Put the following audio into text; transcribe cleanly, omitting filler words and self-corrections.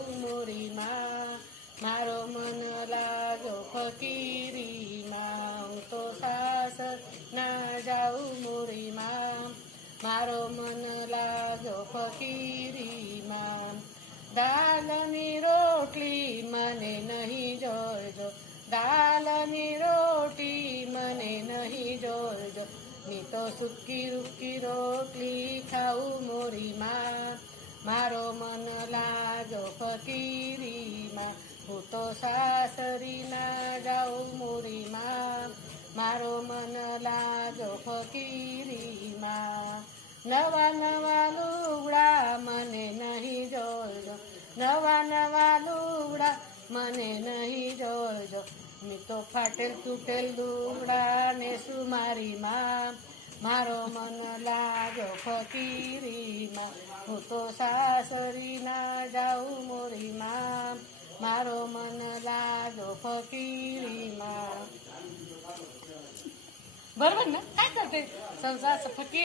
જાઉં મોરીમાં, મારો મન લાગ્યો ફકીરીમાં. હું તો સાસર ના જાઉં મોરીમાં, મારો મન લાગ્યો ફકીરીમાં. દાલની રોટલી મને નહીં જોઈજો, દાલની રોટી મને નહીં જોઈજો. ની તો સૂકી રૂકી રોટલી ખાઉં મોરીમાં, મારો મન લાગ્યો ફકીરીમાં. હું તો સાસરી ના જાઉં મોરીમાં, મારો મન લાગ્યો ફકીરીમાં. નવા નવા લુગડા મને નહીં જોઈજો, નવા નવા લુગડા મને નહીં જોઈજો. મેં તો ફાટેલ તૂટેલ લુગડા ને સુમારીમાં, મારો મન લાગ્યો ફકીરીમાં. હું તો સાસરી ના જાઉં મોરીમાં, મારો મન લાગ્યો ફકીરીમાં. બરોબર ને? काय करते संसार फकीर